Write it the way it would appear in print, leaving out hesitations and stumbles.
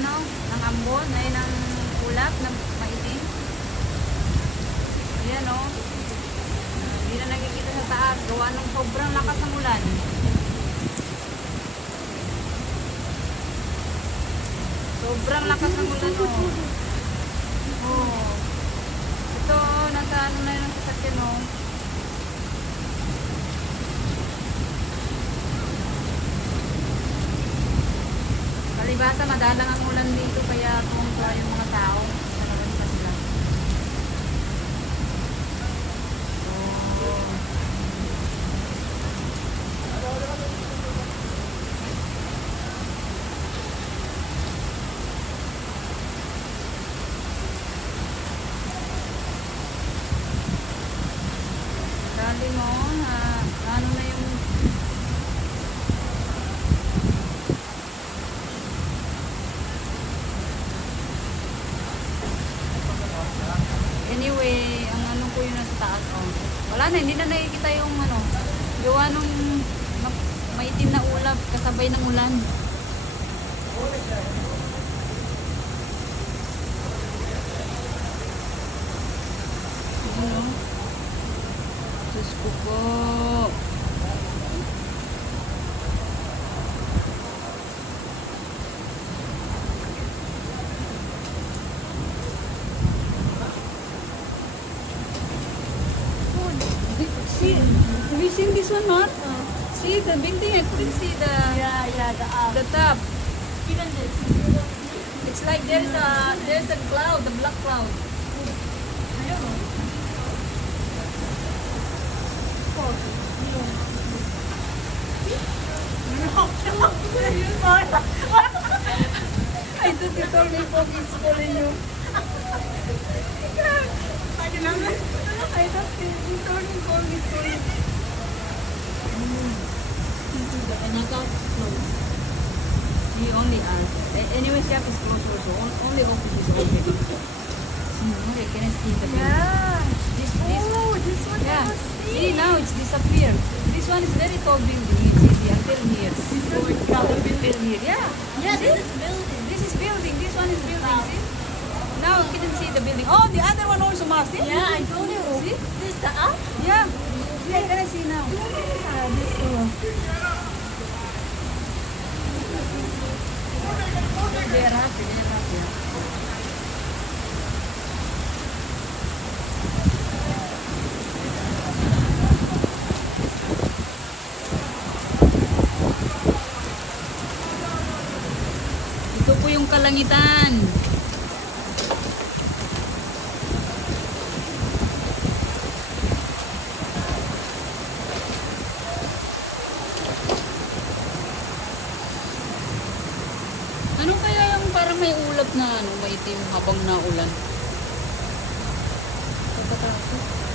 ano, ng ambon, ay ng ulap na maitim. Ayan o. Hindi na nakikita sa taas. Gawa ng sobrang lakas ng ulan. Sobrang lakas ng ulan o. Oh. Ito, nasa ano na yun ang sasakyan o. Palibasa, madalang ang ulan dito kaya tuwang-tuwa yung mga tao sa labas pa sila. Oh. Dali mo, ano na yung anyway, ang ano ko yun nasa taas, oh. Wala na, hindi na nakikita yung ano, gawa nung maitim na ulap kasabay ng ulan. Ano? Diyos ko po. See, have you seen this one, not? See the building, I couldn't see the the top. Even this. It's like there's a cloud, the black cloud. I don't know. I thought you told me fog is calling you. I thought you told me fog is calling. He only asked. Anyway, shop is closed also. Only office is open. Okay, can I see the building? Yeah. This Oh, this one yeah. I was See, seeing. now it's disappeared. This one is very tall building. It's easy until here. Until here. Yeah. Yeah, See? this is building. This is building. This one is building. See? Now you can see the building. Oh, the other one also must. See? Yeah, I told you. See? This is the up. Yeah. See, I can see now. They are happy. They are happy. Ito po yung kalangitan. Ano kaya yung parang may ulap na ano, maitim habang naulan? Sa taas.